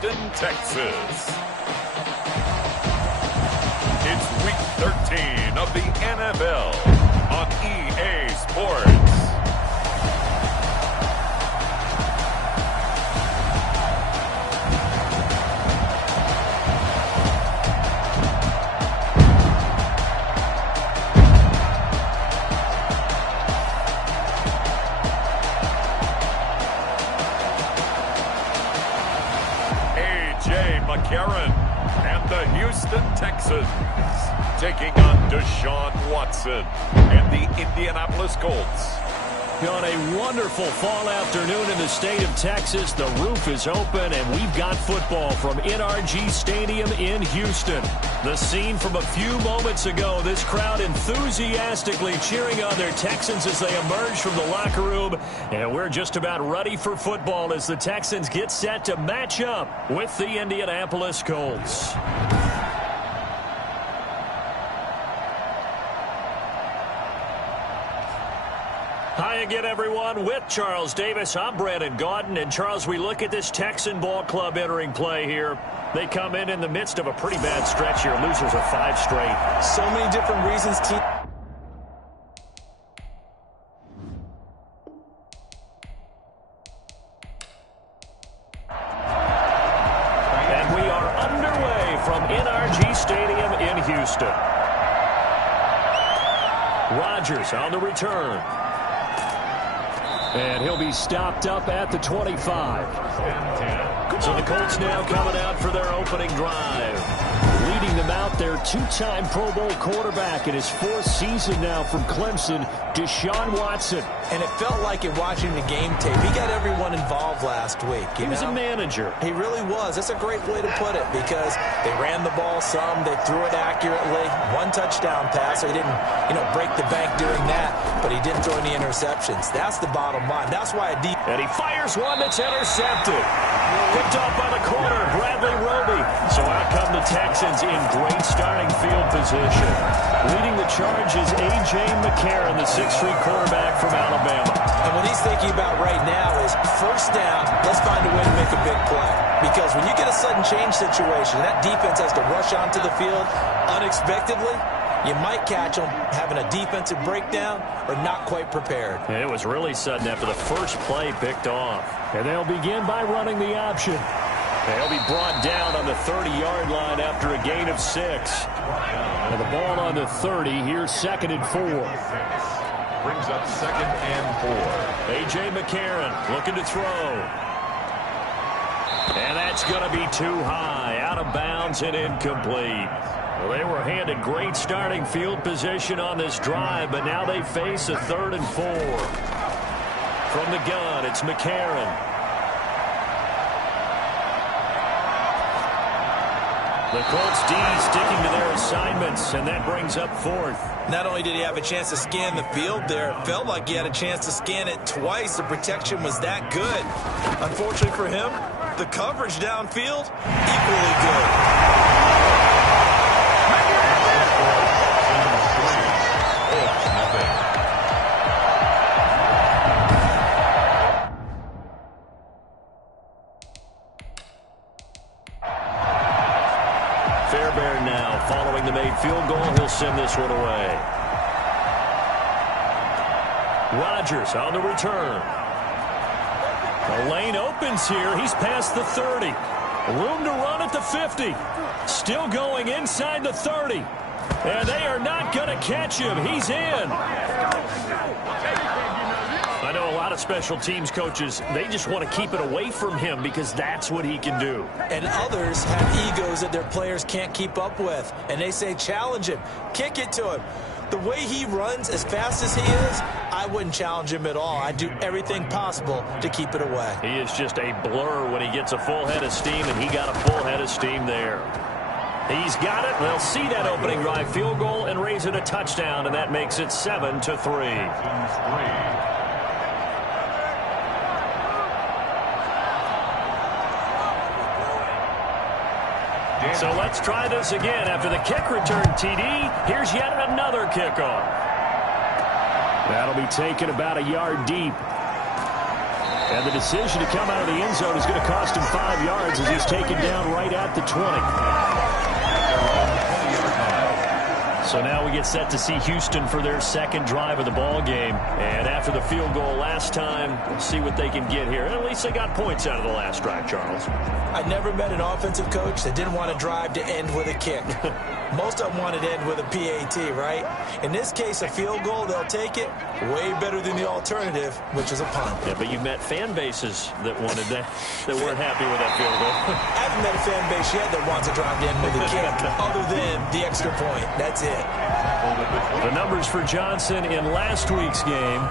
Houston, Texas. It's Week 13 of the NFL on EA Sports. And the Houston Texans taking on Deshaun Watson and the Indianapolis Colts. On a wonderful fall afternoon in the state of Texas, the roof is open and we've got football from NRG Stadium in Houston. The scene from a few moments ago, this crowd enthusiastically cheering on their Texans as they emerge from the locker room. And we're just about ready for football as the Texans get set to match up with the Indianapolis Colts. Hi again, everyone. With Charles Davis, I'm Brandon Gaudin. And, Charles, we look at this Texan ball club entering play here. They come in the midst of a pretty bad stretch here. Losers of 5 straight. So many different reasons. And we are underway from NRG Stadium in Houston. Rodgers on the return. And he'll be stopped up at the 25. So the Colts now coming out for their opening drive. Leading them out, their 2-time Pro Bowl quarterback in his 4th season now from Clemson, Deshaun Watson. And it felt like it watching the game tape. He got everyone involved last week. He was a manager. He really was. That's a great way to put it because they ran the ball some. They threw it accurately. 1 touchdown pass. So he didn't, break the bank doing that, but he didn't throw any interceptions. That's the bottom line. That's why And he fires one that's intercepted. Picked off by the corner, Bradley Roby. So out come the Texans in great starting field position. Leading the charge is A.J. McCarron, the 6'3" quarterback from Alabama. And what he's thinking about right now is first down, let's find a way to make a big play. Because when you get a sudden change situation, that defense has to rush onto the field unexpectedly. You might catch them having a defensive breakdown or not quite prepared. And it was really sudden after the first play picked off. And they'll begin by running the option. They'll be brought down on the 30-yard line after a gain of 6. And the ball on the 30, here's 2nd and 4. Brings up 2nd and 4. A.J. McCarron looking to throw. And that's going to be too high, out of bounds and incomplete. Well, they were handed great starting field position on this drive, but now they face a 3rd and 4. From the gun, it's McCarron. The Colts D sticking to their assignments, and that brings up 4th. Not only did he have a chance to scan the field there, it felt like he had a chance to scan it twice. The protection was that good. Unfortunately for him, the coverage downfield, equally good. Fairbairn now following the made field goal. He'll send this one away. Rodgers on the return. The lane opens here. He's past the 30. Room to run at the 50. Still going inside the 30. And they are not going to catch him. He's in. I know a lot of special teams coaches, they just want to keep it away from him because that's what he can do. And others have egos that their players can't keep up with. And they say, challenge him. Kick it to him. The way he runs, as fast as he is, I wouldn't challenge him at all. I'd do everything possible to keep it away. He is just a blur when he gets a full head of steam, and he got a full head of steam there. He's got it. They'll see that opening drive field goal and raise it a touchdown, and that makes it 7-3. So let's try this again. After the kick return TD, here's yet another kickoff. That'll be taken about a yard deep. And the decision to come out of the end zone is going to cost him 5 yards as he's taken down right at the 20. So now we get set to see Houston for their second drive of the ball game. And after the field goal last time, we'll see what they can get here. At least they got points out of the last drive, Charles. I never met an offensive coach that didn't want to drive to end with a kick. Most of them wanted to end with a PAT, right? In this case, a field goal, they'll take it. Way better than the alternative, which is a punt. Yeah, but you've met fan bases that wanted that weren't happy with that field goal. I haven't met a fan base yet that wants to drive to end with a kick, other than the extra point. That's it. The numbers for Johnson in last week's game: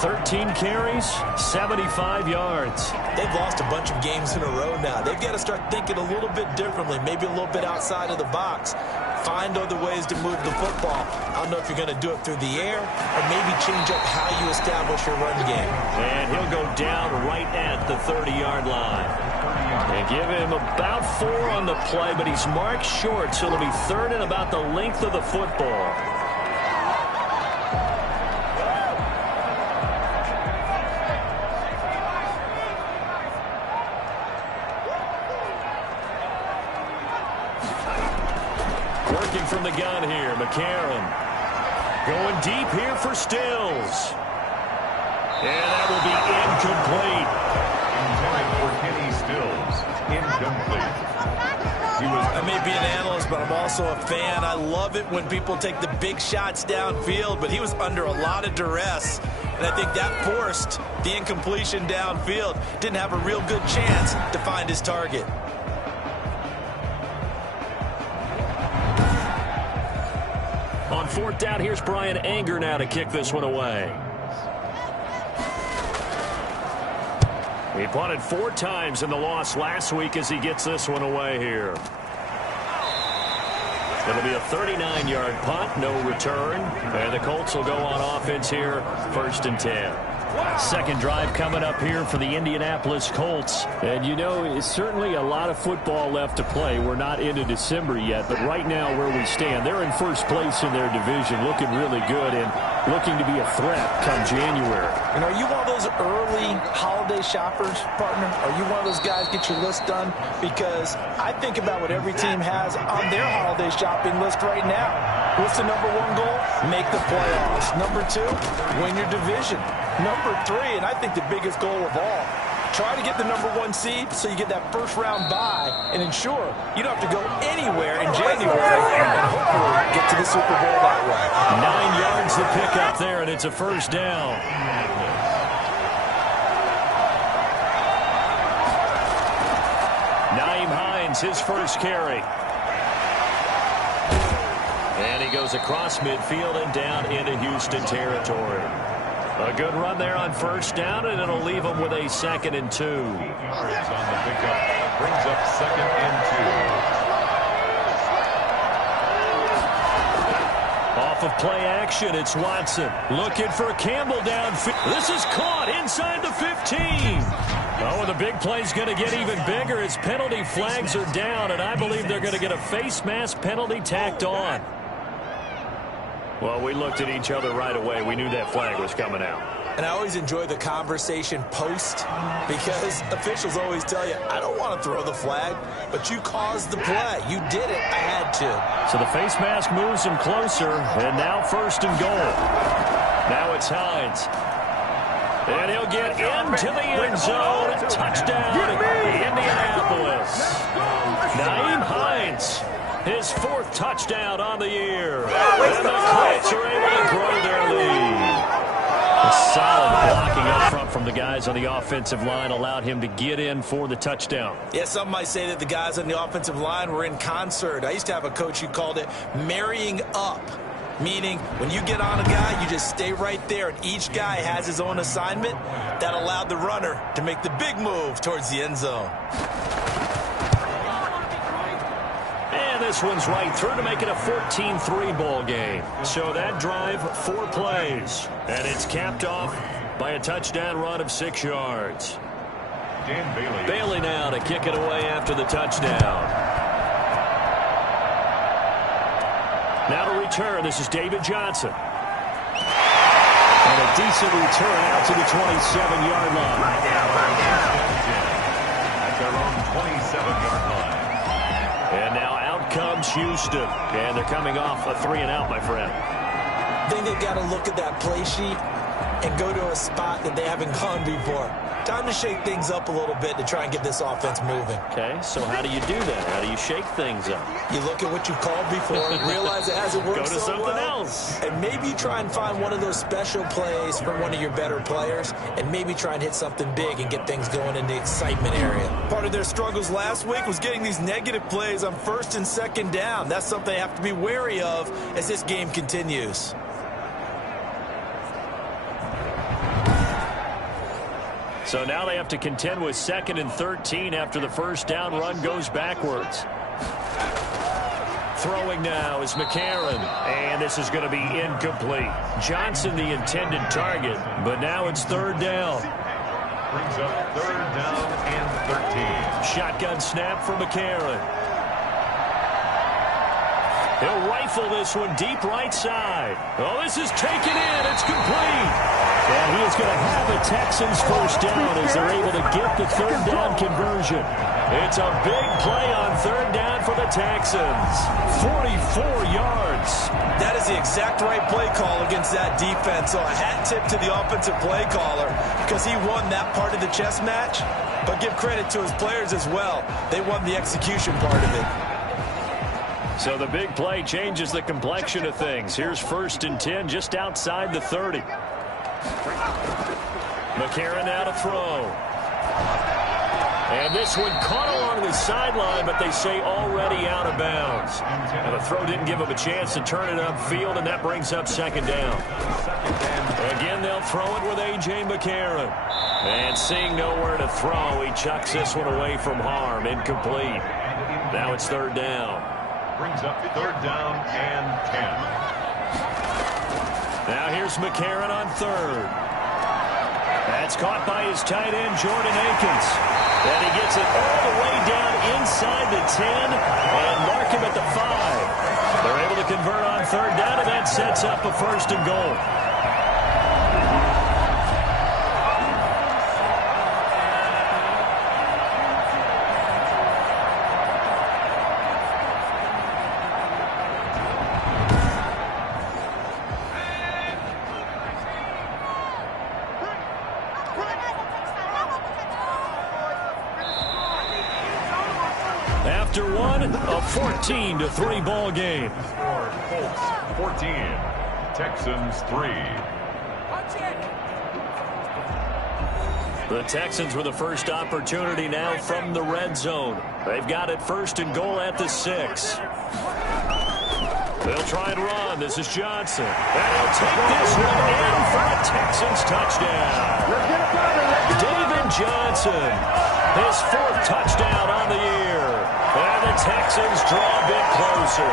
13 carries, 75 yards. They've lost a bunch of games in a row now. They've got to start thinking a little bit differently, maybe a little bit outside of the box. Find other ways to move the football. I don't know if you're going to do it through the air or maybe change up how you establish your run game. And he'll go down right at the 30-yard line. They give him about 4 on the play, but he's marked short, so it'll be third and about the length of the football. Working from the gun here, McCarron. Going deep here for Stills. And that will be incomplete. Intended for Kenny Stills. Incomplete. I may be an analyst, but I'm also a fan. I love it when people take the big shots downfield, but he was under a lot of duress. And I think that forced the incompletion downfield. Didn't have a real good chance to find his target. On fourth down, here's Brian Anger now to kick this one away. He punted 4 times in the loss last week as he gets this one away here. It'll be a 39-yard punt, no return. And the Colts will go on offense here, 1st and 10. Second drive coming up here for the Indianapolis Colts. And you know, it's certainly a lot of football left to play. We're not into December yet, but right now where we stand, they're in first place in their division, looking really good and looking to be a threat come January. And are you one of those early holiday shoppers, partner? Are you one of those guys get your list done? Because I think about what every team has on their holiday shopping list right now. What's the number 1 goal? Make the playoffs. Number 2, win your division. Number 3, and I think the biggest goal of all, try to get the number 1 seed so you get that first round bye and ensure you don't have to go anywhere in January and hopefully get to the Super Bowl that way. 9 yards to pick up there, and it's a first down. Nyheim Hines, his first carry. And he goes across midfield and down into Houston territory. A good run there on first down, and it'll leave them with a 2nd and 2. Yards on the pickup. Brings up 2nd and 2. Off of play action, it's Watson. Looking for Campbell downfield. This is caught inside the 15. Oh, and the big play's going to get even bigger as penalty flags are down, and I believe they're going to get a face mask penalty tacked on. Well, we looked at each other right away. We knew that flag was coming out. And I always enjoy the conversation post because officials always tell you, I don't want to throw the flag, but you caused the play. You did it. I had to. So the face mask moves him closer, and now 1st and goal. Now it's Hines. And he'll get into the end zone. Touchdown, Indianapolis. Nyheim Hines. His 4th touchdown on the year. And the Colts are able to grow their lead. A solid blocking up front from the guys on the offensive line allowed him to get in for the touchdown. Yeah, some might say that the guys on the offensive line were in concert. I used to have a coach who called it marrying up, meaning when you get on a guy, you just stay right there, and each guy has his own assignment. That allowed the runner to make the big move towards the end zone. This one's right through to make it a 14-3 ball game. So that drive, 4 plays. And it's capped off by a touchdown run of 6 yards. Dan Bailey now to kick it away after the touchdown. Now to return, this is David Johnson. And a decent return out to the 27-yard line. At their own 27-yard line. And now out comes Houston. And they're coming off a 3-and-out, my friend. I think they've got to look at that play sheet and go to a spot that they haven't gone before. Time to shake things up a little bit to try and get this offense moving. Okay, so how do you do that? How do you shake things up? You look at what you've called before, realize it hasn't worked Go to so something well, else. and maybe try and find one of those special plays from one of your better players, and maybe try and hit something big and get things going in the excitement area. Part of their struggles last week was getting these negative plays on 1st and 2nd down. That's something they have to be wary of as this game continues. So now they have to contend with 2nd and 13 after the first down run goes backwards. Throwing now is McCarron, and this is going to be incomplete. Johnson the intended target, but now it's 3rd down. Brings up 3rd down and 13. Shotgun snap for McCarron. He'll rifle this one deep right side. Oh, this is taken in. It's complete. And he is going to have a Texans first down as they're able to get the 3rd down conversion. It's a big play on 3rd down for the Texans. 44 yards. That is the exact right play call against that defense. So a hat tip to the offensive play caller because he won that part of the chess match. But give credit to his players as well. They won the execution part of it. So the big play changes the complexion of things. Here's 1st and 10 just outside the 30. McCarron now to throw. And this one caught along the sideline, but they say already out of bounds. And the throw didn't give him a chance to turn it upfield, and that brings up 2nd down. Again, they'll throw it with A.J. McCarron. And seeing nowhere to throw, he chucks this one away from harm. Incomplete. Now it's 3rd down. Brings up 3rd down and 10. Now here's McCarron on 3rd. That's caught by his tight end, Jordan Akins. And he gets it all the way down inside the 10 and mark him at the 5. They're able to convert on 3rd down, and that sets up a 1st and goal. After one, a 14-3 ball game. For Colts 14, Texans 3. The Texans with the first opportunity now from the red zone. They've got it 1st and goal at the 6. They'll try and run. This is Johnson. And he'll take this one in for a Texans touchdown. David Johnson, his 4th touchdown on the year. And the Texans draw a bit closer.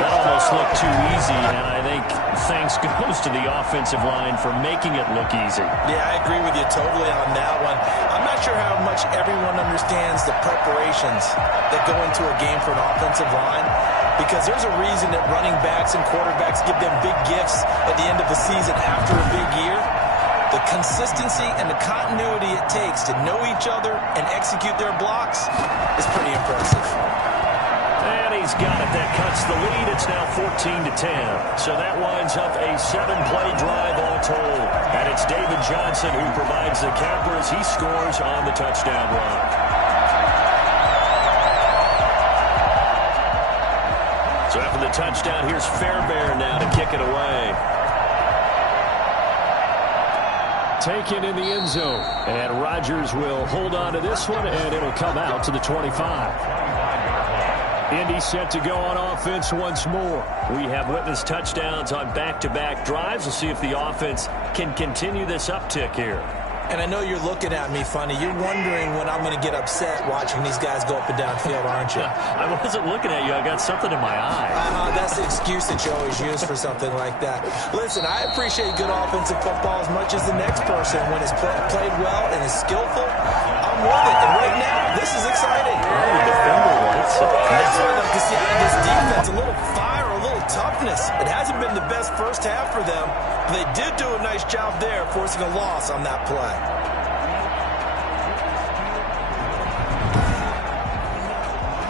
That almost looked too easy, and I think thanks goes to the offensive line for making it look easy. Yeah, I agree with you totally on that one. I'm not sure how much everyone understands the preparations that go into a game for an offensive line, because there's a reason that running backs and quarterbacks give them big gifts at the end of the season after a big year. The consistency and the continuity it takes to know each other and execute their blocks is pretty impressive. And he's got it. That cuts the lead. It's now 14-10. So that winds up a 7-play drive all told. And it's David Johnson who provides the capper as he scores on the touchdown run. So after the touchdown, here's Fairbairn now to kick it away. Taken in the end zone. And Rodgers will hold on to this one, and it'll come out to the 25. Indy set to go on offense once more. We have witnessed touchdowns on back-to-back drives. We'll see if the offense can continue this uptick here. And I know you're looking at me funny. You're wondering when I'm going to get upset watching these guys go up and down field, aren't you? I wasn't looking at you. I got something in my eye. That's the excuse that you always use for something like that. Listen, I appreciate good offensive football as much as the next person. When it's played well and is skillful, I'm with it. And right now, this is exciting. That's what I like to see out of this defense. A little fire, a little toughness. It hasn't been the best first half for them, They did do a nice job there, forcing a loss on that play.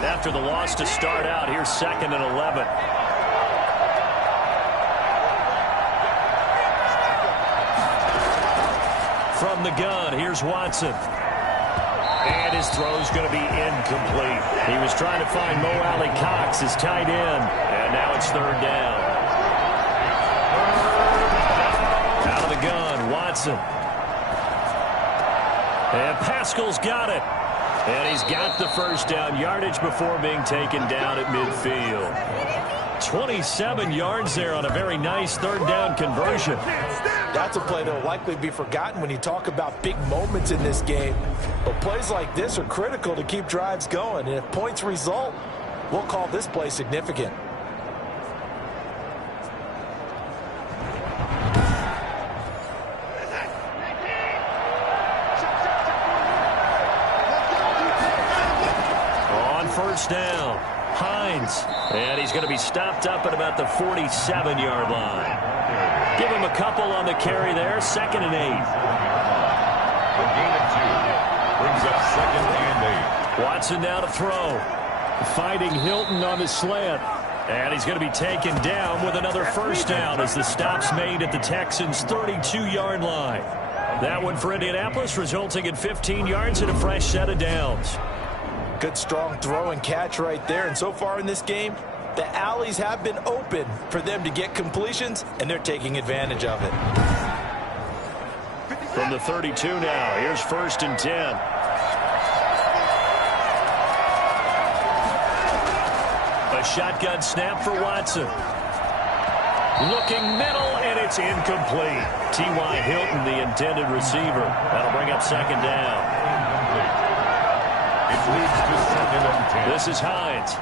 After the loss to start out, here's 2nd and 11. From the gun, here's Watson. And his throw's going to be incomplete. He was trying to find Mo Alley-Cox, his tight end. And now it's 3rd down. Out of the gun, Watson. And Pascal's got it. And he's got the 1st down yardage before being taken down at midfield. 27 yards there on a very nice 3rd down conversion. That's a play that will likely be forgotten when you talk about big moments in this game. But plays like this are critical to keep drives going. And if points result, we'll call this play significant. On 1st down, Hines. And he's going to be stopped up at about the 47-yard line. Give him a couple on the carry there. 2nd and 8. A gain of 2. Brings up 2nd and 8. Watson now to throw. Fighting Hilton on the slant. And he's going to be taken down with another 1st down as the stop's made at the Texans' 32-yard line. That one for Indianapolis, resulting in 15 yards and a fresh set of downs. Good strong throw and catch right there. And so far in this game, the alleys have been open for them to get completions, and they're taking advantage of it. From the 32 now, here's 1st and 10. A shotgun snap for Watson. Looking middle, and it's incomplete. T.Y. Hilton, the intended receiver. That'll bring up 2nd down. It leads to 2nd and 10. This is Hines.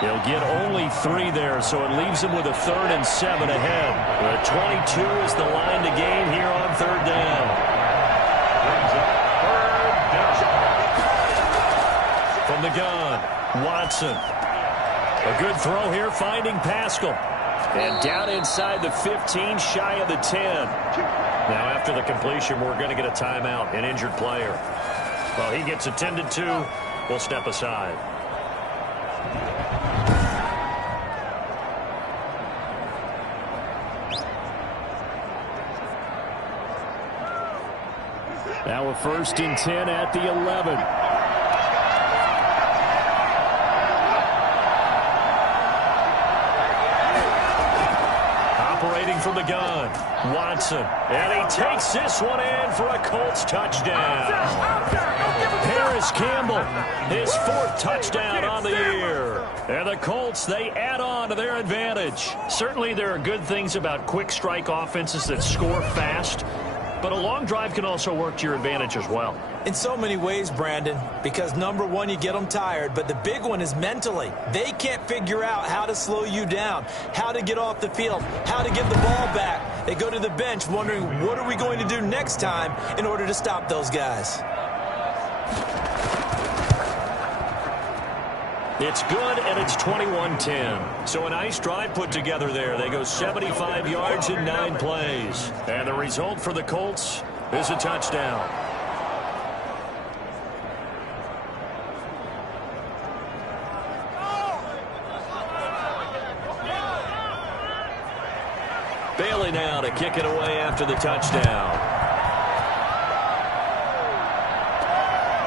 He'll get only 3 there, so it leaves him with a 3rd and 7 ahead. The 22 is the line to gain here on 3rd down. From the gun, Watson. A good throw here, finding Pascal. And down inside the 15, shy of the 10. Now after the completion, we're going to get a timeout, an injured player. Well, he gets attended to. We'll step aside. Now a 1st and 10 at the 11. Operating from the gun, Watson. And he takes this one in for a Colts touchdown. Harris Campbell, his 4th touchdown on the year. And the Colts, they add on to their advantage. Certainly there are good things about quick strike offenses that score fast. But a long drive can also work to your advantage as well. In so many ways, Brandon, because number one, you get them tired, but the big one is mentally. They can't figure out how to slow you down, how to get off the field, how to get the ball back. They go to the bench wondering, what are we going to do next time in order to stop those guys? It's good, and it's 21-10. So a nice drive put together there. They go 75 yards in 9 plays. And the result for the Colts is a touchdown. Bailey now to kick it away after the touchdown.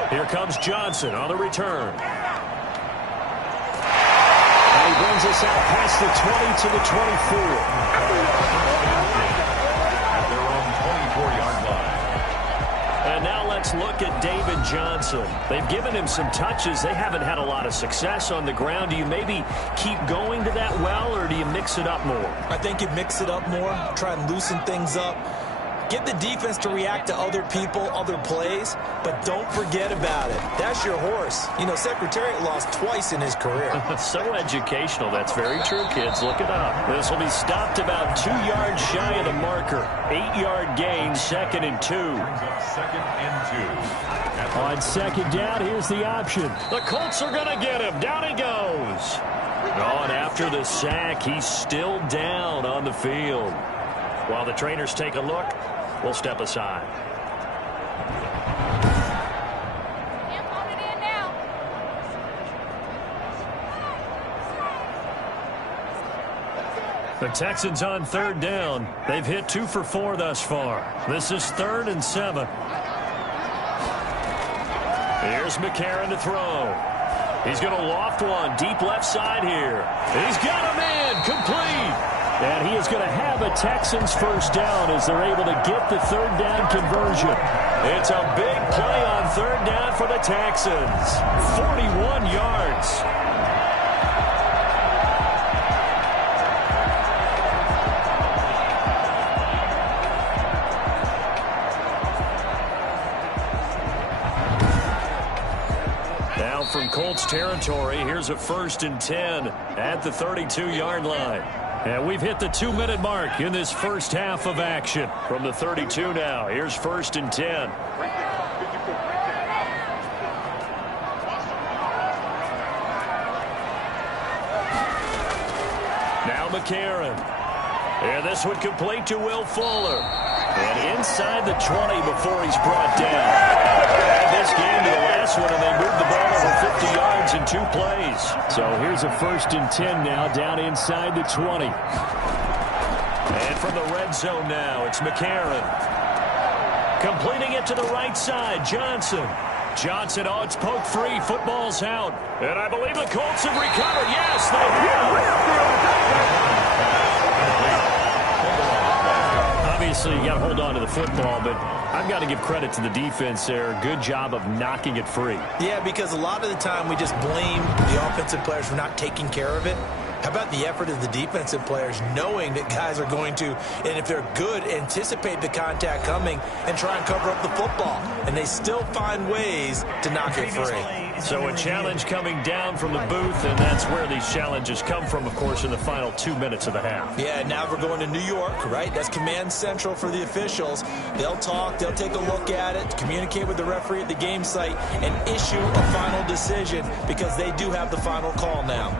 Here comes Johnson on the return. He brings us out past the 20 to the 24. At their own 24-yard line. And now let's look at David Johnson. They've given him some touches. They haven't had a lot of success on the ground. Do you maybe keep going to that well, or do you mix it up more? I think you mix it up more, try and loosen things up. Get the defense to react to other people, other plays, but don't forget about it. That's your horse. You know, Secretariat lost twice in his career. So educational. That's very true, kids. Look it up. This will be stopped about 2 yards shy of the marker. 8-yard gain, 2nd and 2. Second and 2. On second down, here's the option. The Colts are going to get him. Down he goes. And after the sack, he's still down on the field. While the trainers take a look, we'll step aside. The Texans on 3rd down. They've hit 2 for 4 thus far. This is 3rd and 7. Here's McCarron to throw. He's going to loft one deep left side here. He's got a man complete. And he is going to have a Texans first down as they're able to get the 3rd down conversion. It's a big play on 3rd down for the Texans. 41 yards. Now from Colts territory, here's a 1st and 10 at the 32-yard line. And we've hit the 2-minute mark in this first half of action. From the 32 now, here's 1st and 10. Now McCarron. And this would complete to Will Fuller. And inside the 20 before he's brought down. Add this game to the last one, and they moved the ball over 50 yards in 2 plays. So here's a 1st and 10 now, down inside the 20. And from the red zone now, it's McCarron. Completing it to the right side, Johnson. Johnson, oh, it's poke free. Football's out. And I believe the Colts have recovered. Yes, they have. Obviously, you got to hold on to the football, but I've got to give credit to the defense there. Good job of knocking it free. Yeah, because a lot of the time we just blame the offensive players for not taking care of it. How about the effort of the defensive players knowing that guys are going to, and if they're good, anticipate the contact coming and try and cover up the football. And they still find ways to knock it free. So a challenge coming down from the booth, and that's where these challenges come from, of course, in the final 2 minutes of the half. Yeah, now we're going to New York, right? That's command central for the officials. They'll talk, they'll take a look at it, communicate with the referee at the game site, and issue a final decision because they do have the final call now.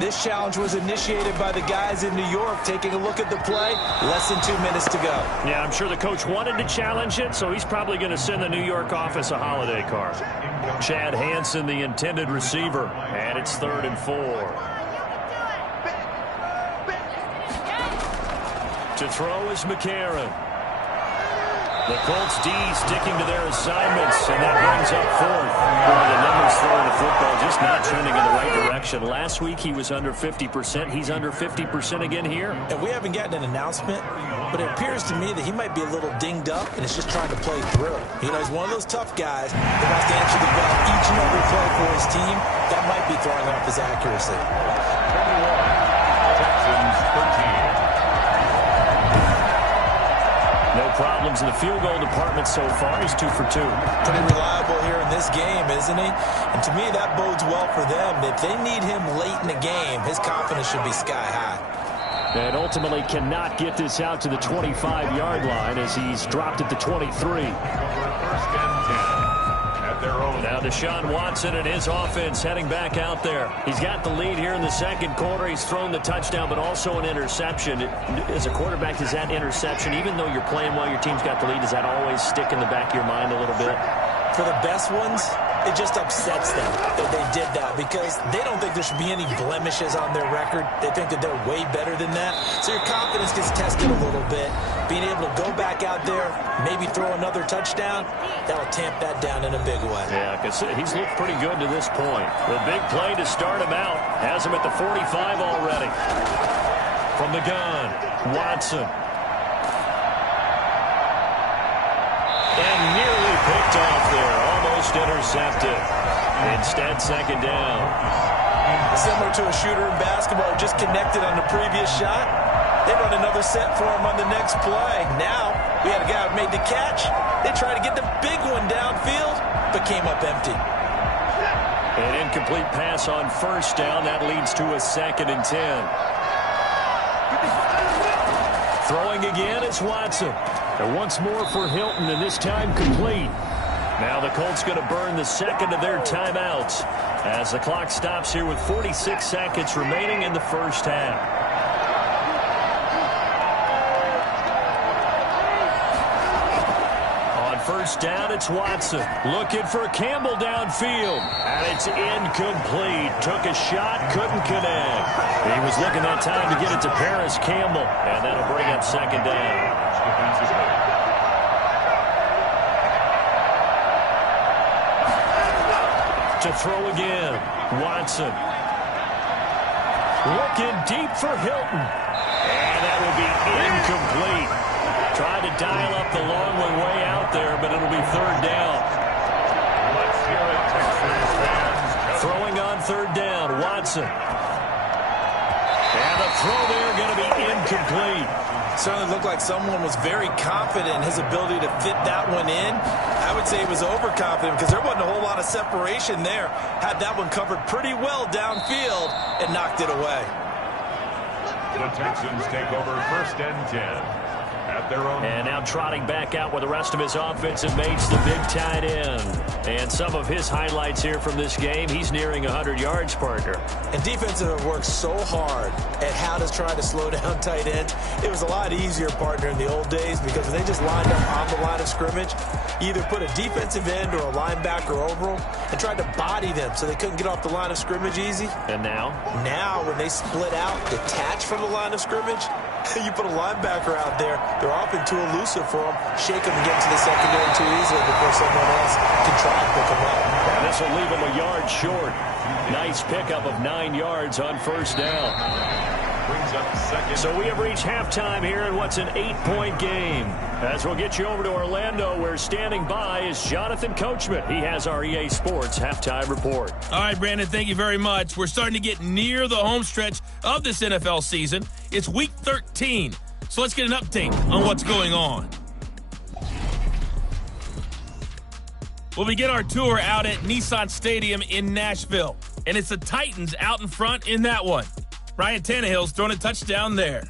This challenge was initiated by the guys in New York. Taking a look at the play, less than 2 minutes to go. Yeah, I'm sure the coach wanted to challenge it, so he's probably going to send the New York office a holiday card. Chad Hansen, the intended receiver, and it's 3rd and 4. To throw is McCarron. The Colts D sticking to their assignments, and that brings up 4th. The numbers throwing the football just not trending in the right direction. Last week he was under 50%. He's under 50% again here. And we haven't gotten an announcement, but it appears to me that he might be a little dinged up and is just trying to play through. You know, he's one of those tough guys that wants to answer the bell each and every play for his team. That might be throwing off his accuracy. Texans 13. No problems in the field goal department so far. He's 2 for 2. Pretty reliable here in this game, isn't he? And to me, that bodes well for them. If they need him late in the game, his confidence should be sky high. And ultimately cannot get this out to the 25-yard line as he's dropped at the 23. 1st and 10. Now Deshaun Watson and his offense heading back out there. He's got the lead here in the 2nd quarter. He's thrown the touchdown, but also an interception. As a quarterback, is that interception, even though you're playing while your team's got the lead, does that always stick in the back of your mind a little bit? For the best ones, it just upsets them that they did that because they don't think there should be any blemishes on their record. They think that they're way better than that. So your confidence gets tested a little bit. Being able to go back out there, maybe throw another touchdown, that'll tamp that down in a big way. Yeah, because he's looked pretty good to this point. The big play to start him out has him at the 45 already. From the gun, Watson. And nearly picked off there. Almost almost intercepted. Instead, second down. Similar to a shooter in basketball who just connected on the previous shot. They run another set for him on the next play. Now, we had a guy who made the catch. They tried to get the big one downfield, but came up empty. An incomplete pass on first down. That leads to a 2nd and 10. Throwing again is Watson. And once more for Hilton, and this time complete. Now the Colts going to burn the second of their timeouts as the clock stops here with 46 seconds remaining in the first half. First down, it's Watson. Looking for Campbell downfield. And it's incomplete. Took a shot, couldn't connect. He was looking that time to get it to Paris Campbell. And that'll bring up second down. To throw again, Watson. Looking deep for Hilton. And that will be incomplete. Tried to dial up the long one way out there, but it'll be third down. Let's hear it, Texans fans. Throwing on third down, Watson. And the throw there going to be incomplete. Certainly looked like someone was very confident in his ability to fit that one in. I would say he was overconfident because there wasn't a whole lot of separation there. Had that one covered pretty well downfield and knocked it away. The Texans take over 1st and 10. At their own. And now trotting back out with the rest of his offensive mates, the big tight end. And some of his highlights here from this game, he's nearing 100 yards, partner. And defensive have worked so hard at how to try to slow down tight ends. It was a lot easier, partner, in the old days because when they just lined up on the line of scrimmage, either put a defensive end or a linebacker over them and tried to body them so they couldn't get off the line of scrimmage easy. And now? Now, when they split out, detach from the line of scrimmage, you put a linebacker out there, they're often too elusive for them. Shake them and get to the secondary too easily before someone else can try and pick them up. And this will leave them a yard short. Nice pickup of 9 yards on first down. Brings up second. So we have reached halftime here in what's an 8-point game. As we'll get you over to Orlando, where standing by is Jonathan Coachman. He has our EA Sports halftime report. All right, Brandon, thank you very much. We're starting to get near the home stretch of this NFL season. It's Week 13, so let's get an update on what's going on. We'll begin our tour out at Nissan Stadium in Nashville, and it's the Titans out in front in that one. Ryan Tannehill's thrown a touchdown there.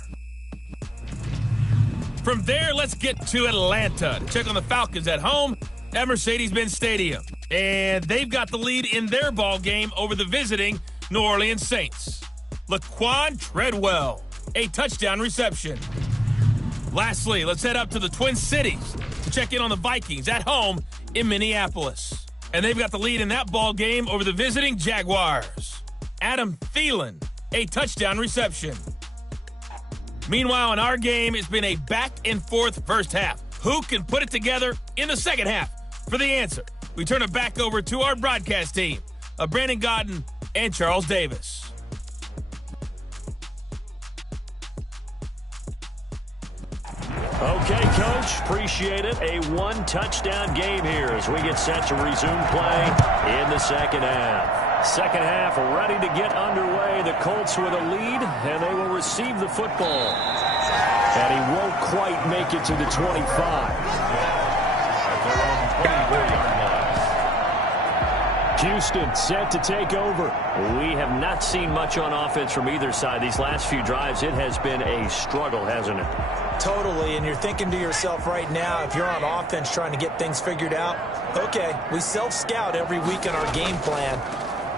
From there, let's get to Atlanta to check on the Falcons at home at Mercedes-Benz Stadium. And they've got the lead in their ball game over the visiting New Orleans Saints. Laquan Treadwell, a touchdown reception. Lastly, let's head up to the Twin Cities to check in on the Vikings at home in Minneapolis. And they've got the lead in that ball game over the visiting Jaguars. Adam Thielen, a touchdown reception. Meanwhile, in our game, it's been a back-and-forth first half. Who can put it together in the second half? For the answer, we turn it back over to our broadcast team of Brandon Godden and Charles Davis. Okay, Coach, appreciate it. A one-touchdown game here as we get set to resume play in the second half. Second half ready to get underway. The Colts with a lead, and they will receive the football. And he won't quite make it to the 25. At their own 24-yard line. Houston set to take over. We have not seen much on offense from either side. These last few drives, it has been a struggle, hasn't it? Totally, and you're thinking to yourself right now, if you're on offense trying to get things figured out, okay, we self-scout every week in our game plan.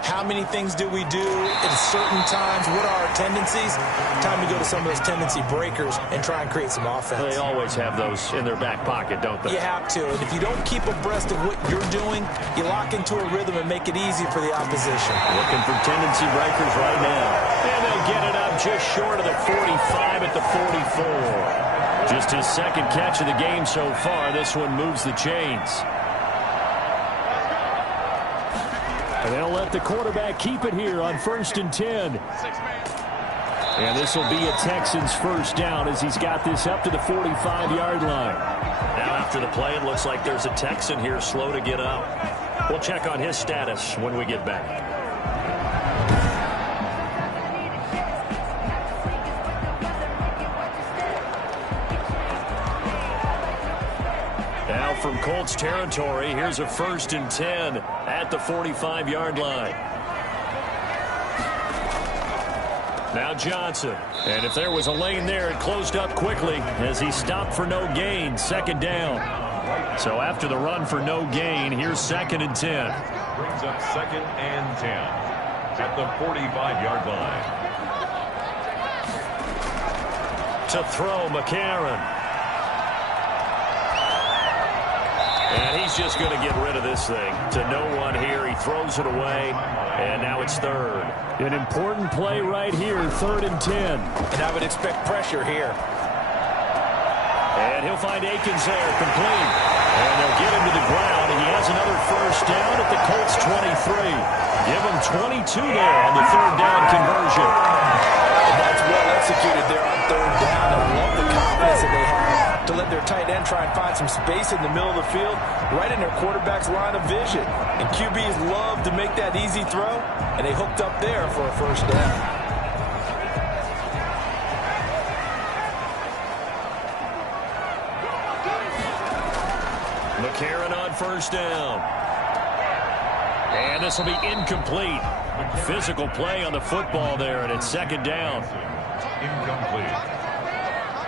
How many things do we do at certain times? What are our tendencies? Time to go to some of those tendency breakers and try and create some offense. They always have those in their back pocket, don't they? You have to, and if you don't keep abreast of what you're doing, you lock into a rhythm and make it easy for the opposition. Looking for tendency breakers right now. And they'll get it up just short of the 45 at the 44. Just his second catch of the game so far. This one moves the chains. And they'll let the quarterback keep it here on 1st and 10. And this will be a Texans first down as he's got this up to the 45-yard line. Now after the play, it looks like there's a Texan here slow to get up. We'll check on his status when we get back. Now from Colts territory, here's a 1st and 10 at the 45-yard line. Now Johnson. And if there was a lane there, it closed up quickly as he stopped for no gain. 2nd down. So after the run for no gain, here's 2nd and 10. Brings up 2nd and 10 at the 45-yard line. To throw, McCarron. And he's just going to get rid of this thing. To no one here. He throws it away. And now it's 3rd. An important play right here. 3rd and 10. And I would expect pressure here. And he'll find Akins there, complete. And they'll get him to the ground. And he has another 1st down at the Colts 23. Give him 22 there on the 3rd down conversion. And that's well executed there on 3rd down. I love the confidence that they have to let their tight end try and find some space in the middle of the field, right in their quarterback's line of vision. And QBs love to make that easy throw, and they hooked up there for a 1st down. McCarron on 1st down. And this will be incomplete. Physical play on the football there, and it's 2nd down. Incomplete.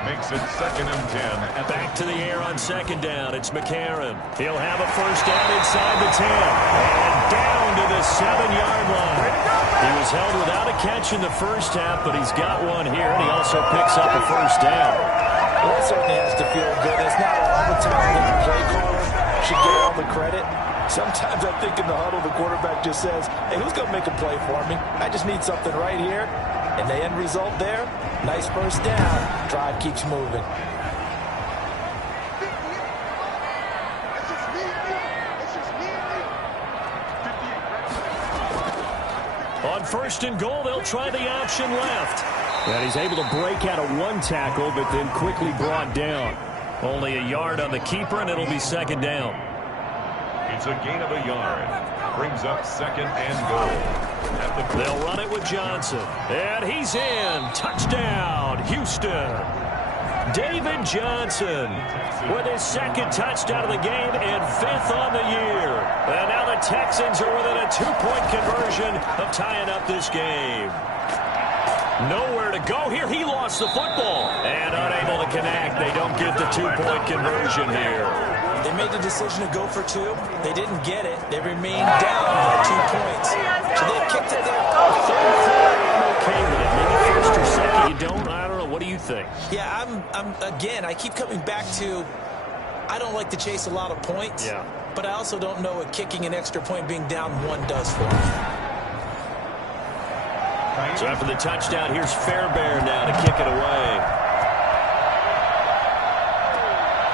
Makes it 2nd and 10. Back to the air on 2nd down. It's McCarron. He'll have a 1st down inside the 10. And down to the 7-yard line. He was held without a catch in the 1st half, but he's got one here, and he also picks up a 1st down. Well, that certainly has to feel good. It's not all the time that the play caller should get all the credit. Sometimes I think in the huddle, the quarterback just says, hey, who's going to make a play for me? I just need something right here. And the end result there, nice 1st down. Drive keeps moving. On 1st and goal, they'll try the option left. And he's able to break out of 1 tackle, but then quickly brought down. Only a yard on the keeper, and it'll be 2nd down. It's a gain of a yard. Brings up 2nd and goal. They'll run it with Johnson. And he's in. Touchdown, Houston. David Johnson with his 2nd touchdown of the game and 5th on the year. And now the Texans are within a 2-point conversion of tying up this game. Nowhere to go here. He lost the football. And unable to connect. They don't get the 2-point conversion here. They made the decision to go for 2. They didn't get it. They remained down by 2 points. So they kicked it there. I'm okay with it. Maybe 1st or 2nd. You don't? I don't know. What do you think? Yeah, again, I keep coming back to I don't like to chase a lot of points. Yeah. But I also don't know what kicking an extra point being down 1 does for me. So after the touchdown, here's Fairbairn now to kick it away.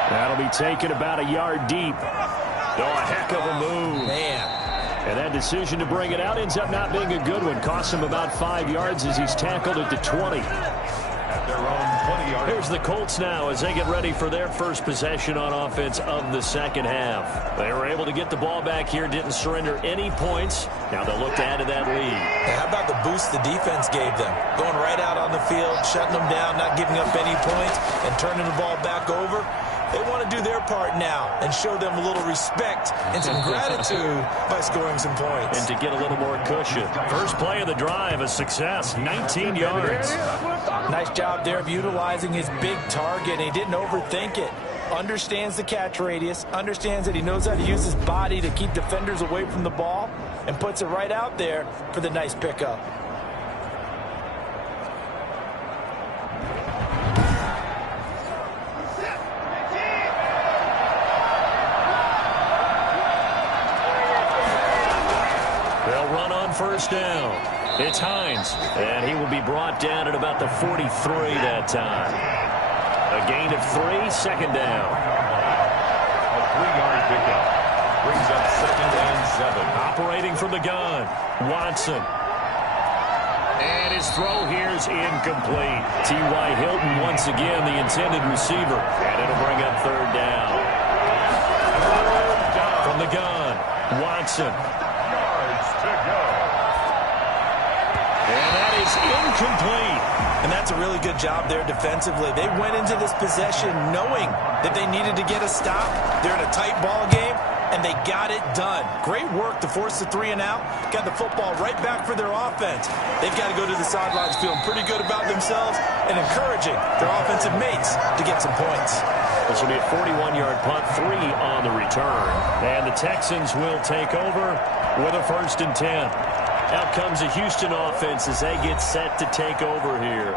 That'll be taken about a yard deep. Oh, a heck of a move. Man. And that decision to bring it out ends up not being a good one. Costs him about 5 yards as he's tackled at the 20. At their own 20-yard. Here's the Colts now as they get ready for their first possession on offense of the 2nd half. They were able to get the ball back here, didn't surrender any points. Now they'll look to add to that lead. Hey, how about the boost the defense gave them? Going right out on the field, shutting them down, not giving up any points, and turning the ball back over. They want to do their part now and show them a little respect and some gratitude by scoring some points. And to get a little more cushion. First play of the drive, a success, 19 yards. Nice job there of utilizing his big target. He didn't overthink it. Understands the catch radius, understands that he knows how to use his body to keep defenders away from the ball, and puts it right out there for the nice pickup. First down. It's Hines, and he will be brought down at about the 43 that time. A gain of 3, 2nd down. A 3-yard pickup. Brings up 2nd and 7. Operating from the gun, Watson. And his throw here's incomplete. T.Y. Hilton once again the intended receiver, and it'll bring up 3rd down. From the gun, Watson. Johnson. And that is incomplete. And that's a really good job there defensively. They went into this possession knowing that they needed to get a stop. They're in a tight ball game, and they got it done. Great work to force the 3 and out. Got the football right back for their offense. They've got to go to the sidelines feeling pretty good about themselves and encouraging their offensive mates to get some points. This will be a 41-yard punt, 3 on the return. And the Texans will take over with a 1st and 10. Out comes the Houston offense as they get set to take over here.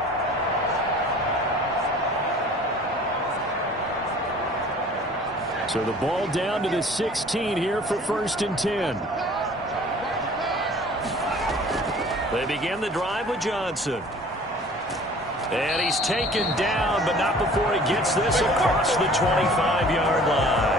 So the ball down to the 16 here for 1st and 10. They begin the drive with Johnson. And he's taken down, but not before he gets this across the 25-yard line.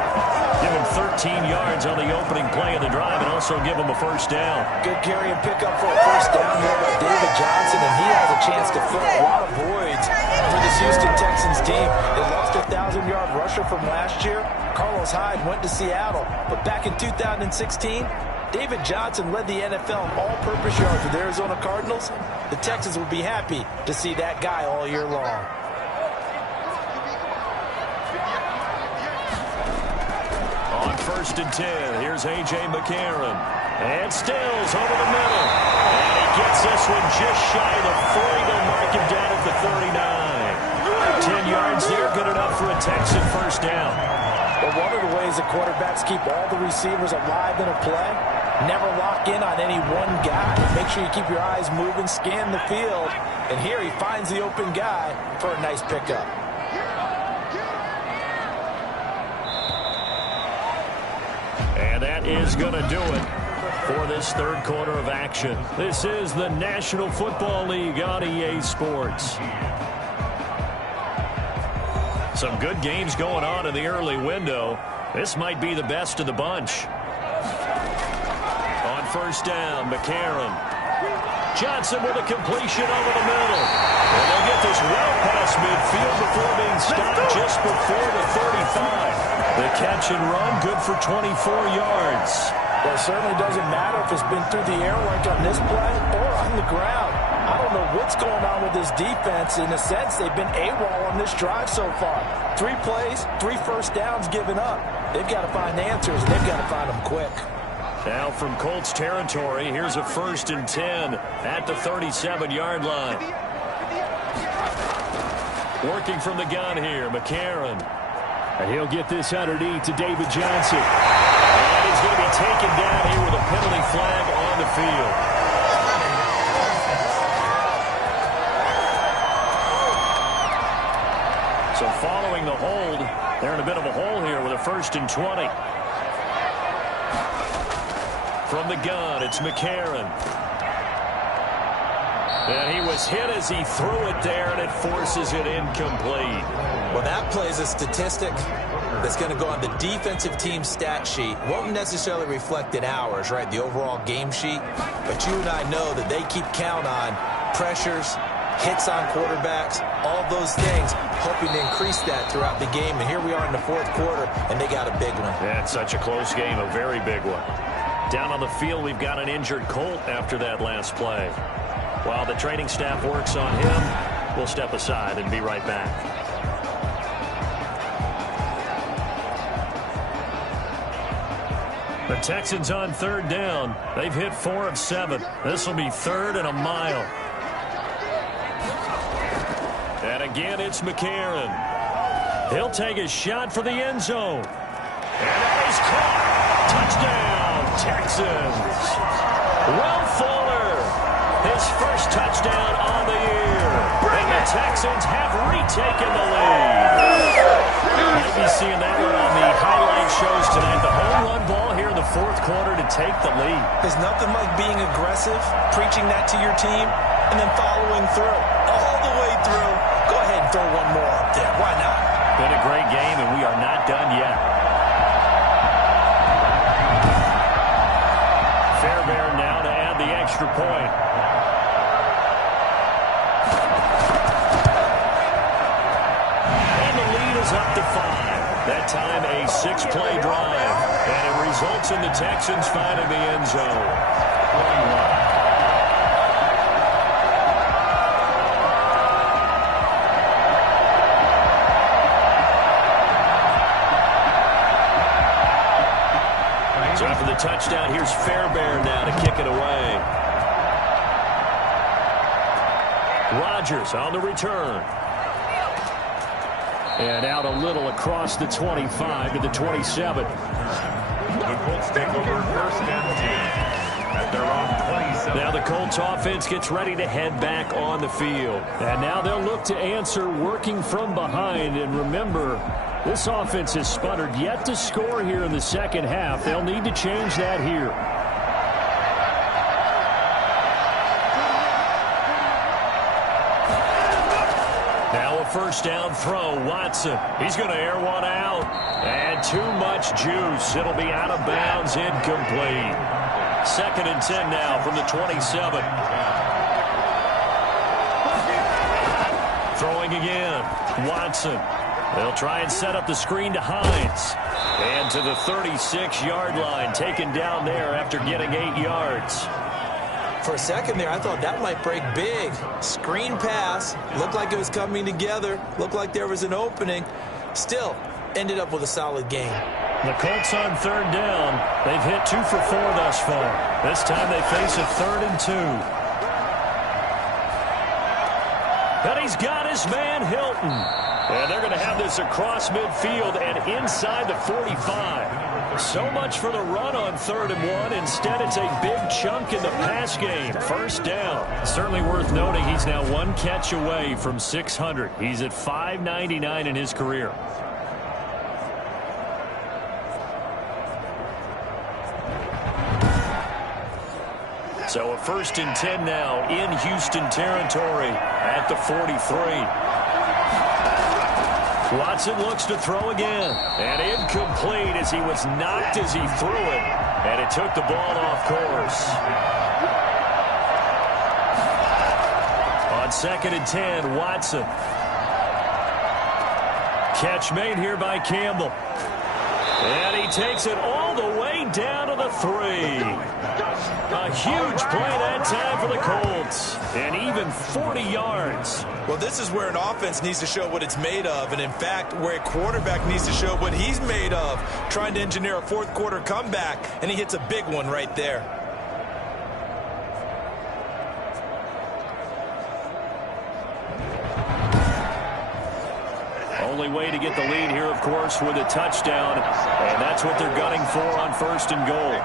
Give him 13 yards on the opening play of the drive and also give him a 1st down. Good carry and pickup for a 1st down there by David Johnson, and he has a chance to fill a lot of voids for this Houston Texans team. They lost a 1,000-yard rusher from last year. Carlos Hyde went to Seattle, but back in 2016, David Johnson led the NFL in all-purpose yards with the Arizona Cardinals. The Texans will be happy to see that guy all year long. On 1st and 10, here's A.J. McCarron. And Stills over the middle. And he gets this one just shy of the 40. They'll mark him down at the 39. 10 yards there, good enough for a Texan 1st down. But one of the ways that quarterbacks keep all the receivers alive in a play, never lock in on any one guy. Make sure you keep your eyes moving, scan the field. And here he finds the open guy for a nice pickup. And that is going to do it for this 3rd quarter of action. This is the National Football League on EA Sports. Some good games going on in the early window. This might be the best of the bunch. On 1st down, McCarron. Johnson with a completion over the middle. And they'll get this well past midfield before being stopped just before the 35. The catch and run, good for 24 yards. Well, it certainly doesn't matter if it's been through the air like on this play or on the ground. I don't know what's going on with this defense. In a sense, they've been AWOL on this drive so far. 3 plays, 3 1st downs given up. They've got to find answers, and they've got to find them quick. Now from Colts territory, here's a 1st and 10 at the 37-yard line. Working from the gun here, McCarron. And he'll get this underneath to David Johnson. And he's going to be taken down here with a penalty flag on the field. So following the hold, they're in a bit of a hole here with a 1st and 20. From the gun, it's McCarron. And he was hit as he threw it there, and it forces it incomplete. Well, that plays a statistic that's going to go on the defensive team stat sheet. Won't necessarily reflect in ours, right, the overall game sheet. But you and I know that they keep count on pressures, hits on quarterbacks, all those things, hoping to increase that throughout the game. And here we are in the 4th quarter, and they got a big one. That's such a close game, a very big one. Down on the field, we've got an injured Colt after that last play. While the training staff works on him, we'll step aside and be right back. The Texans on 3rd down. They've hit 4 of 7. This will be 3rd and a mile. And again, it's McCarron. He'll take a shot for the end zone. And that is caught. Touchdown, Texans. Will Fuller, his 1st touchdown on the year. And the Texans have retaken the lead. Might be seeing that one on the highlight shows tonight. The home run ball here in the 4th quarter to take the lead. There's nothing like being aggressive, preaching that to your team, and then following through. All the way through. Go ahead and throw one more up there. Why not? Been a great game, and we are not done yet. Fairbairn now to add the extra point. And the lead is up to 5. That time a 6-play drive. And it results in the Texans finding the end zone. So after the touchdown, here's Fairbairn now to kick it away. Rodgers on the return. And out a little across the 25 to the 27. The Colts take over first and 10 at their own 27. Now the Colts offense gets ready to head back on the field. And now they'll look to answer working from behind. And remember, this offense has sputtered yet to score here in the second half. They'll need to change that here. Now a first down throw. Watson. He's going to air one out. And too much juice. It'll be out of bounds, incomplete. 2nd and 10 now from the 27. Throwing again. Watson. They'll try and set up the screen to Hines. And to the 36-yard line, taken down there after getting 8 yards. For a second there, I thought that might break big. Screen pass. Looked like it was coming together. Looked like there was an opening. Still, ended up with a solid game. The Colts on 3rd down. They've hit 2 for 4 thus far. This time they face a 3rd and 2. And he's got his man Hilton. And they're going to have this across midfield and inside the 45. So much for the run on 3rd and 1. Instead, it's a big chunk in the pass game. First down. Certainly worth noting he's now 1 catch away from 600. He's at 599 in his career. So a 1st and 10 now in Houston territory at the 43. Watson looks to throw again. And incomplete as he was knocked as he threw it. And it took the ball off course. On 2nd and 10, Watson. Catch made here by Campbell. And he takes it all the way down to the 3. A huge play that time for the Colts. And even 40 yards. Well, this is where an offense needs to show what it's made of. And, in fact, where a quarterback needs to show what he's made of. Trying to engineer a 4th quarter comeback. And he hits a big one right there. Only way to get the lead here, of course, with a touchdown. And that's what they're gunning for on 1st and goal.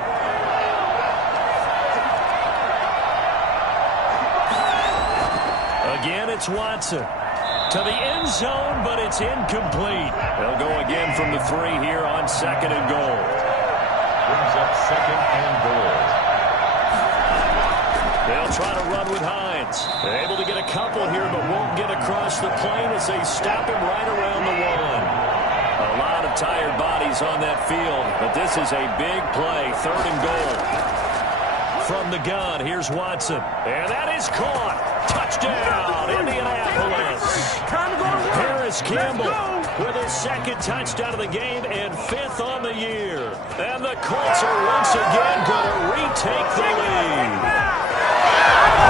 Again, it's Watson. To the end zone, but it's incomplete. They'll go again from the 3 here on 2nd and goal. Brings up 2nd and goal. They'll try to run with Hines. They're able to get a couple here, but won't get across the plane as they stop him right around the 1. A lot of tired bodies on that field, but this is a big play. 3rd and goal. From the gun, here's Watson. And that is caught. Touchdown, Indianapolis. Harris Campbell with his 2nd touchdown of the game and 5th on the year. And the Colts are once again going to retake the lead.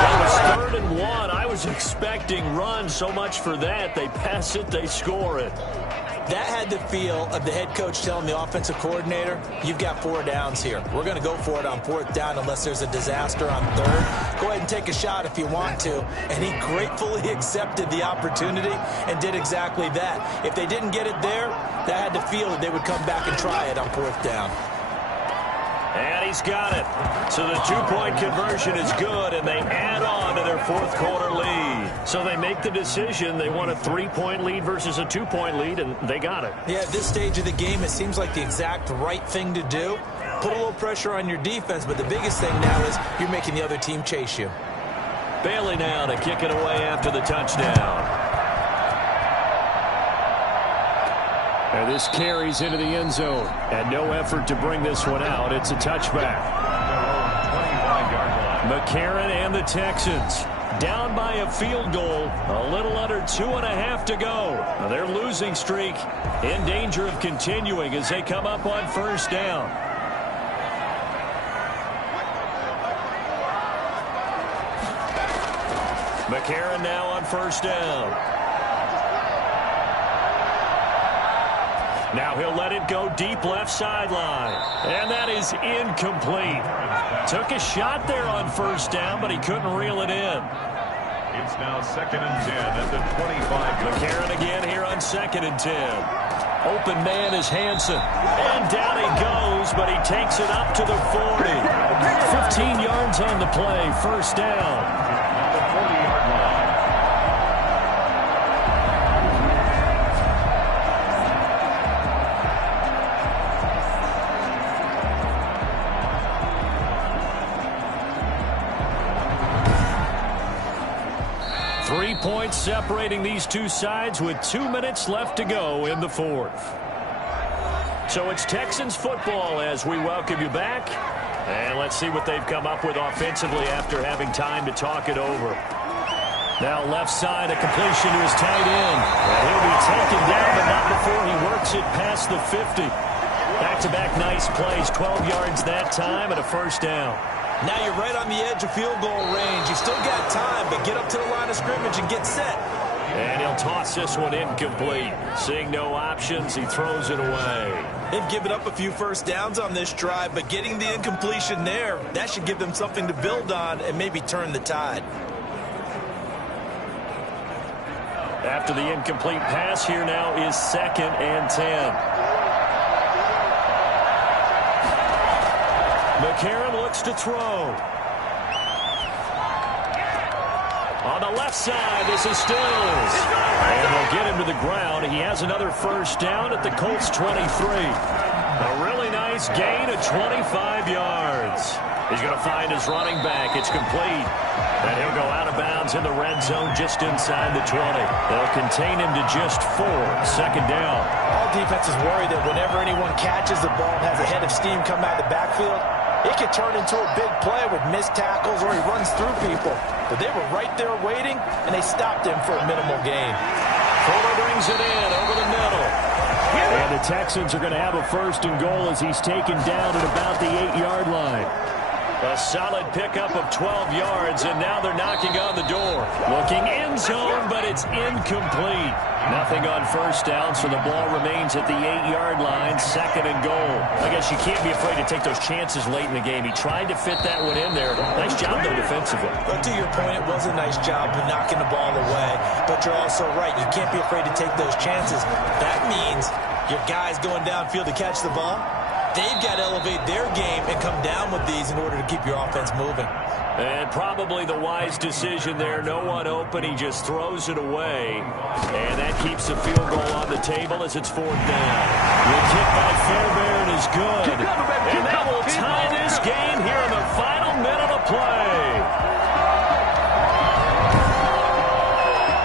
It was 3rd and 1. I was expecting run. So much for that. They pass it, they score it. That had the feel of the head coach telling the offensive coordinator, you've got 4 downs here. We're going to go for it on 4th down unless there's a disaster on 3rd. Go ahead and take a shot if you want to. And he gratefully accepted the opportunity and did exactly that. If they didn't get it there, that had the feel that they would come back and try it on 4th down. And he's got it. So the 2-point conversion is good, and they add on to their 4th quarter lead. So they make the decision. They want a 3-point lead versus a 2-point lead, and they got it. Yeah, at this stage of the game, it seems like the exact right thing to do. Put a little pressure on your defense, but the biggest thing now is you're making the other team chase you. Bailey now to kick it away after the touchdown. And this carries into the end zone. And no effort to bring this one out. It's a touchback. McCarron and the Texans down by a field goal. A little under 2.5 to go. Their losing streak in danger of continuing as they come up on first down. McCarron now on first down. Now he'll let it go deep left sideline. And that is incomplete. Took a shot there on first down, but he couldn't reel it in. It's now 2nd and 10 at the 25. McCarron again here on 2nd and 10. Open man is Hansen. And down he goes, but he takes it up to the 40. 15 yards on the play, first down. 40-yard line. 3 points separating these two sides with 2 minutes left to go in the fourth. So it's Texans football as we welcome you back. And let's see what they've come up with offensively after having time to talk it over. Now left side, a completion to his tight end. And he'll be taken down, but not before he works it past the 50. Back-to-back nice plays, 12 yards that time and a first down. Now you're right on the edge of field goal range. You've still got time, but get up to the line of scrimmage and get set. And he'll toss this one incomplete. Seeing no options, he throws it away. They've given up a few first downs on this drive, but getting the incompletion there, that should give them something to build on and maybe turn the tide. After the incomplete pass, here now is 2nd and 10. McCarron looks to throw. On the left side, this is Stills. And they'll get him to the ground. He has another first down at the Colts 23. A really nice gain of 25 yards. He's going to find his running back. It's complete. And he'll go out of bounds in the red zone just inside the 20. They'll contain him to just 4. Second down. All defenses worry that whenever anyone catches the ball and has a head of steam come out of the backfield, it could turn into a big play with missed tackles or he runs through people. But they were right there waiting, and they stopped him for a minimal gain. Fuller brings it in over the middle. And the Texans are going to have a first and goal as he's taken down at about the 8-yard line. A solid pickup of 12 yards, and now they're knocking on the door. Looking end zone, but it's incomplete. Nothing on first down, so the ball remains at the 8-yard line, 2nd and goal. I guess you can't be afraid to take those chances late in the game. He tried to fit that one in there. Nice job, though, defensively. But to your point, it was a nice job of knocking the ball away. But you're also right. You can't be afraid to take those chances. That means your guys going downfield to catch the ball, they've got to elevate their game and come down with these in order to keep your offense moving. And probably the wise decision there. No one open. He just throws it away. And that keeps the field goal on the table as it's 4th down. The kick by Fairbairn is good. And that will tie this game here in the final minute of play.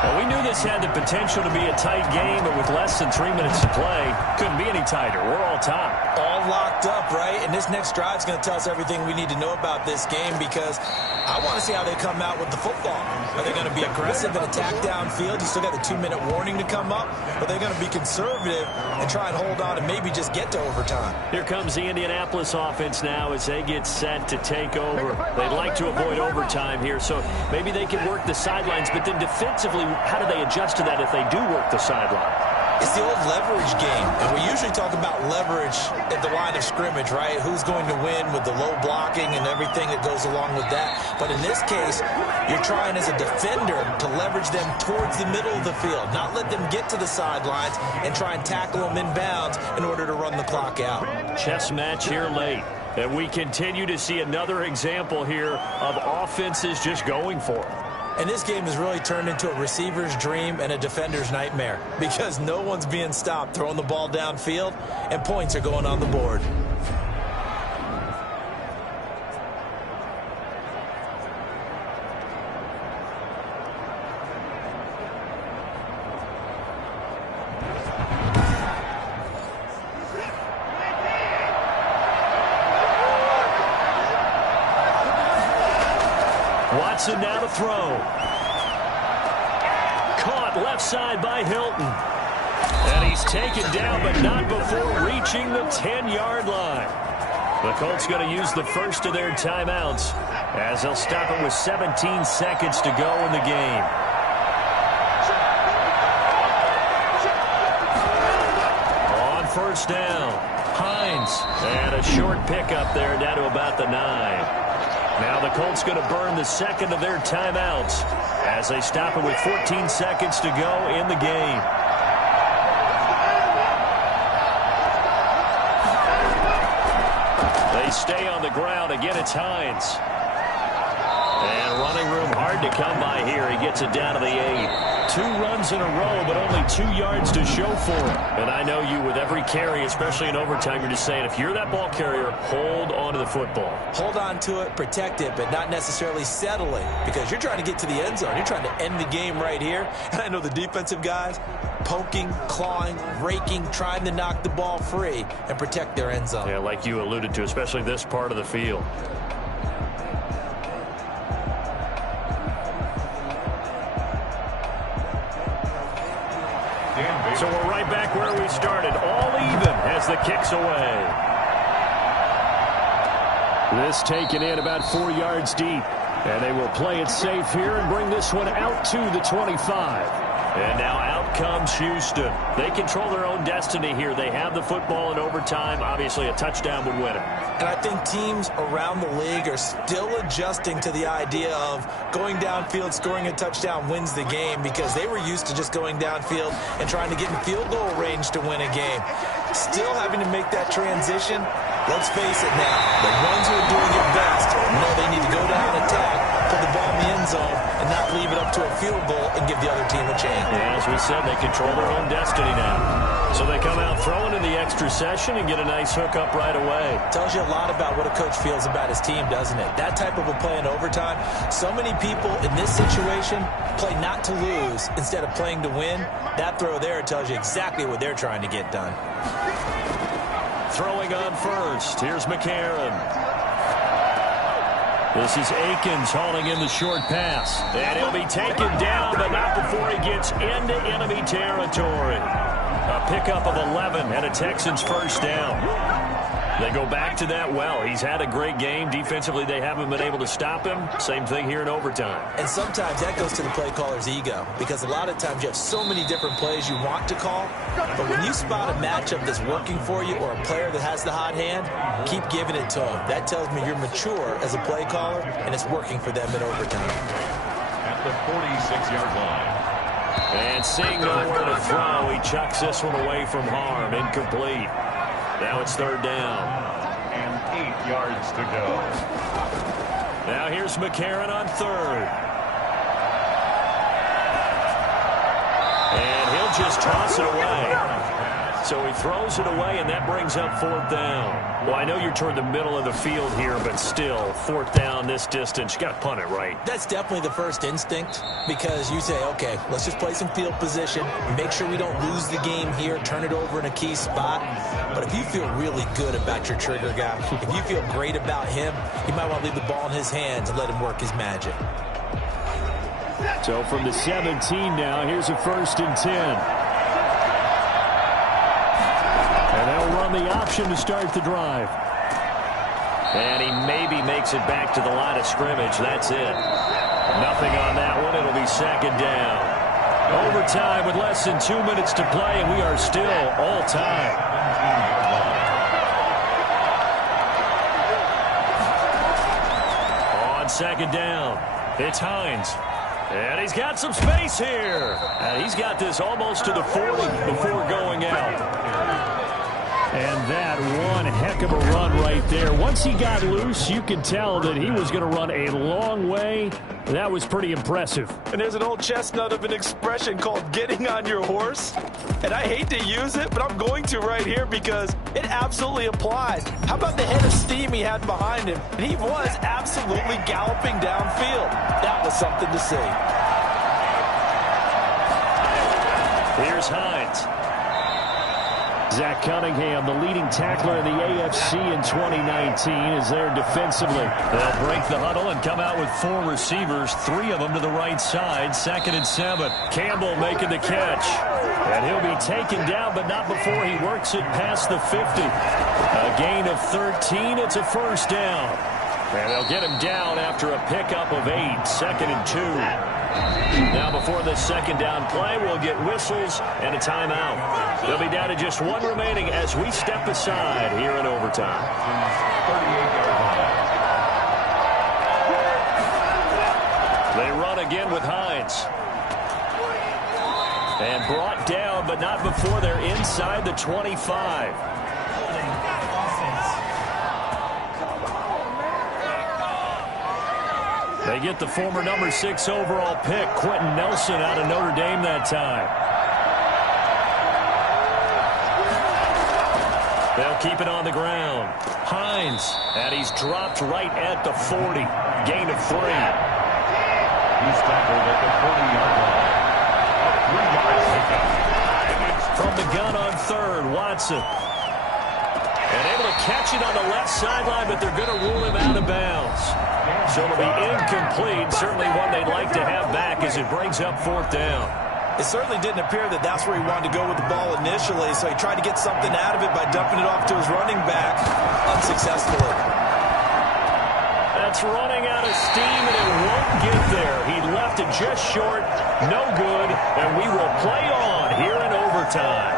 Well, we knew this had the potential to be a tight game, but with less than 3 minutes to play, couldn't be any tighter. We're all tied. All locked up, right? And this next drive is going to tell us everything we need to know about this game because I want to see how they come out with the football. Are they going to be aggressive and attack downfield? You still got the 2-minute warning to come up. Or are they going to be conservative and try and hold on and maybe just get to overtime? Here comes the Indianapolis offense now as they get set to take over. They'd like to avoid overtime here, so maybe they can work the sidelines. But then defensively, how do they adjust to that if they do work the sideline? It's the old leverage game, and we usually talk about leverage at the line of scrimmage, right? Who's going to win with the low blocking and everything that goes along with that. But in this case, you're trying as a defender to leverage them towards the middle of the field, not let them get to the sidelines and try and tackle them inbounds in order to run the clock out. Chess match here late. And we continue to see another example here of offenses just going for it. And this game has really turned into a receiver's dream and a defender's nightmare because no one's being stopped throwing the ball downfield, and points are going on the board. Watson now to throw. Caught left side by Hilton. And he's taken down, but not before reaching the 10-yard line. The Colts going to use the first of their timeouts as they'll stop it with 17 seconds to go in the game. On first down, Hines. And a short pickup there down to about the 9. Now the Colts going to burn the second of their timeouts as they stop it with 14 seconds to go in the game. They stay on the ground. Again, it's Hines. And running room hard to come by here. He gets it down to the 8. 2 runs in a row, but only 2 yards to show for him. And I know you, with every carry, especially in overtime, you're just saying, if you're that ball carrier, hold on to the football. Hold on to it, protect it, but not necessarily settle it, because you're trying to get to the end zone. You're trying to end the game right here. And I know the defensive guys, poking, clawing, raking, trying to knock the ball free and protect their end zone. Yeah, like you alluded to, especially this part of the field. So we're right back where we started, all even as the kick's away. This taken in about 4 yards deep. And they will play it safe here and bring this one out to the 25. And now out comes Houston. They control their own destiny here. They have the football in overtime. Obviously, a touchdown would win it. And I think teams around the league are still adjusting to the idea of going downfield, scoring a touchdown wins the game, because they were used to just going downfield and trying to get in field goal range to win a game. Still having to make that transition. Let's face it now, the ones who are doing it best know they need to go down and attack, put the ball in the end zone, and not leave it up to a field goal and give the other team a chance. Yeah, as we said, they control their own destiny now. So they come out throwing in the extra session and get a nice hook up right away. Tells you a lot about what a coach feels about his team, doesn't it? That type of a play in overtime. So many people in this situation play not to lose instead of playing to win. That throw there tells you exactly what they're trying to get done. Throwing on first. Here's McCarron. This is Akins hauling in the short pass. And he'll be taken down, but not before he gets into enemy territory. A pickup of 11 and a Texans first down. They go back to that well. He's had a great game. Defensively, they haven't been able to stop him. Same thing here in overtime. And sometimes that goes to the play caller's ego, because a lot of times you have so many different plays you want to call, but when you spot a matchup that's working for you or a player that has the hot hand, keep giving it to him. That tells me you're mature as a play caller, and it's working for them in overtime. At the 46-yard line. And seeing nowhere to throw, he chucks this one away from harm. Incomplete. Now it's third down. And 8 yards to go. Now here's McCarron on third. And he'll just toss it away. So he throws it away, and that brings up fourth down. Well, I know you're toward the middle of the field here, but still, fourth down this distance, you got to punt it right. That's definitely the first instinct, because you say, okay, let's just play some field position, make sure we don't lose the game here, turn it over in a key spot. But if you feel really good about your trigger guy, if you feel great about him, you might want to leave the ball in his hands and let him work his magic. So from the 17 now, here's a first and 10. And they'll run the option to start the drive. And he maybe makes it back to the line of scrimmage. That's it. Nothing on that one. It'll be second down. Overtime with less than 2 minutes to play, and we are still all time. On second down, it's Hines. And he's got some space here. And he's got this almost to the 40 before going out. And that one heck of a run right there. Once he got loose, you could tell that he was going to run a long way. That was pretty impressive. And there's an old chestnut of an expression called getting on your horse. And I hate to use it, but I'm going to right here because it absolutely applies. How about the head of steam he had behind him? And he was absolutely galloping downfield. That was something to see. Here's Hines. Zach Cunningham, the leading tackler in the AFC in 2019, is there defensively. They'll break the huddle and come out with 4 receivers, 3 of them to the right side. 2nd and 7. Campbell making the catch. And he'll be taken down, but not before he works it past the 50. A gain of 13. It's a first down. And they'll get him down after a pickup of 8. 2nd and 2. Now before this second down play, we'll get whistles and a timeout. They'll be down to just 1 remaining as we step aside here in overtime. They run again with Hines. And brought down, but not before they're inside the 25. They get the former number 6 overall pick, Quentin Nelson, out of Notre Dame that time. They'll keep it on the ground. Hines, and he's dropped right at the 40. Gain of 3. He's tackled at the 40-yard line. From the gun on 3rd, Watson. And able to catch it on the left sideline, but they're going to rule him out of bounds. So it'll be incomplete. Certainly one they'd like to have back as it brings up 4th down. It certainly didn't appear that that's where he wanted to go with the ball initially, so he tried to get something out of it by dumping it off to his running back unsuccessfully. That's running out of steam, and it won't get there. He left it just short, no good, and we will play on here in overtime.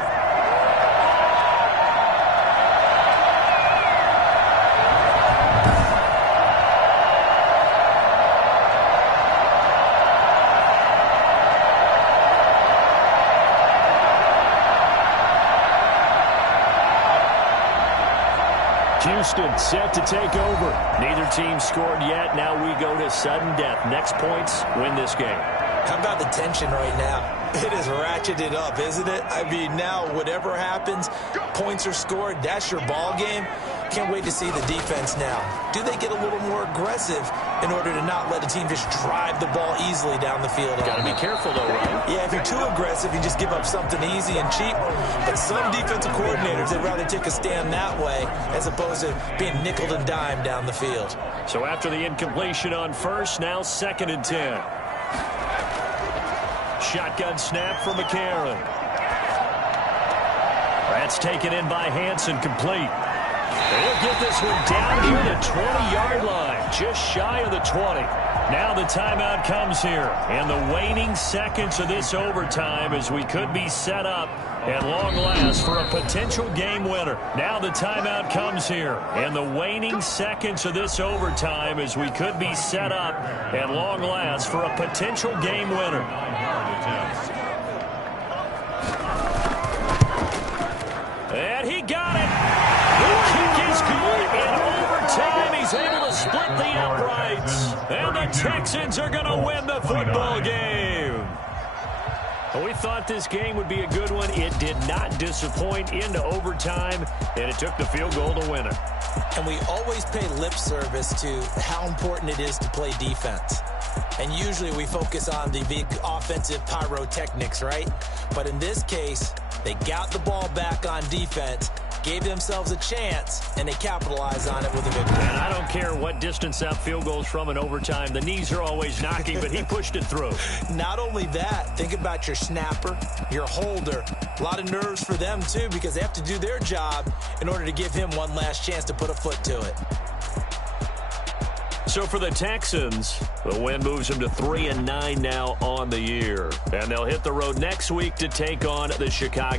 Houston set to take over. Neither team scored yet. Now we go to sudden death. Next points win this game. How about the tension right now? It is ratcheted up, isn't it? I mean, now whatever happens, points are scored. That's your ball game. Can't wait to see the defense now. Do they get a little more aggressive in order to not let a team just drive the ball easily down the field? Got to be careful, though, right? Yeah, if you're too aggressive, you just give up something easy and cheap. But some defensive coordinators, they'd rather take a stand that way as opposed to being nickeled and dimed down the field. So after the incompletion on 1st, now 2nd and 10. Shotgun snap from McCarron. That's taken in by Hansen, complete. They'll get this one down here to the 20-yard line, just shy of the 20. Now the timeout comes here, and the waning seconds of this overtime as we could be set up at long last for a potential game winner. Now the timeout comes here, and the waning seconds of this overtime as we could be set up at long last for a potential game winner. And he got it. The kick is good. In overtime, he's able to split the uprights. And the Texans are going to win the football game. Well, we thought this game would be a good one. It did not disappoint into overtime, and it took the field goal to win it. And we always pay lip service to how important it is to play defense. And usually we focus on the big offensive pyrotechnics, right? But in this case, they got the ball back on defense, gave themselves a chance, and they capitalized on it with a victory. And I don't care what distance that field goes from in overtime. The knees are always knocking, but he pushed it through. Not only that, think about your snapper, your holder. A lot of nerves for them, too, because they have to do their job in order to give him one last chance to put a foot to it. So for the Texans, the win moves them to 3-9 now on the year. And they'll hit the road next week to take on the Chicago